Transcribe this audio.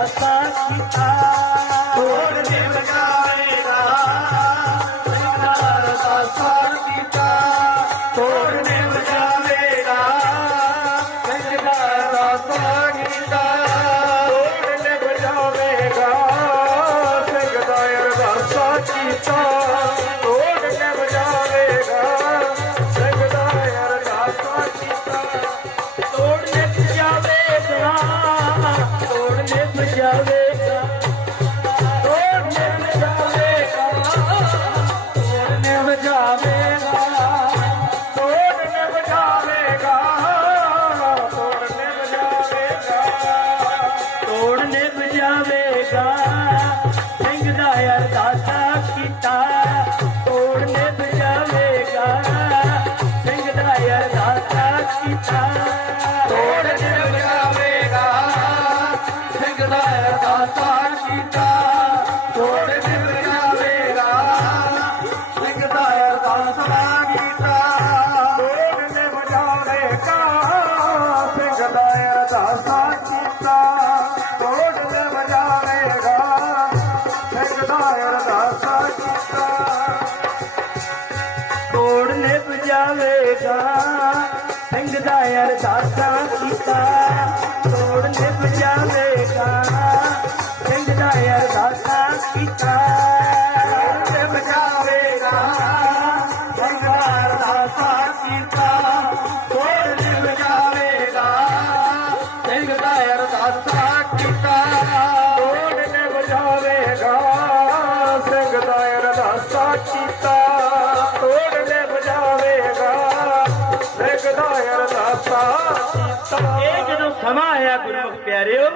आशा की था छोड़ने लगा ਕੀਤਾ ਕੀਤਾ ਤੋੜ ਜਰਬ ਜਾਵੇਗਾ ਸਿੰਘਦਾ ਦਾਤਾ ਕੀਤਾ ਤੋੜ ਜਰਬ ਜਾਵੇਗਾ ਸਿੰਘਦਾ ਦਾਤਾ ਕੀਤਾ ਤੋੜ ਜਰਬ ਜਾਵੇਗਾ ਸਿੰਘਦਾ ਦਾਤਾ ਕੀਤਾ ਤੋੜ ਜਰਬ ਜਾਵੇਗਾ ਸਿੰਘਦਾ ਦਾਤਾ ਕੀਤਾ ਅਰਦਾਸਾਂ ਕੀਤਾ। ਤੋੜ ਨਿਭ ਜਾਵੇਗਾ ਸਿੰਘ ਦਾ ਅਰਦਾਸਾਂ ਕੀਤਾ। ਤੋੜ ਨਿਭ ਜਾਵੇਗਾ ਸਿੰਘ ਦਾ ਅਰਦਾਸਾਂ ਕੀਤਾ। ਤੋੜ ਨਿਭ ਜਾਵੇਗਾ ਸਿੰਘ ਦਾ ਅਰਦਾਸਾਂ ਕੀਤਾ। ਤੋੜ ਨਿਭ ਜਾਵੇਗਾ ਸਿੰਘ ਦਾ ਅਰਦਾਸਾਂ ਕੀਤਾ। ਇਹ ਜਦੋਂ ਸਮਾਂ ਆਇਆ ਗੁਰਮੁਖ ਪਿਆਰਿਓ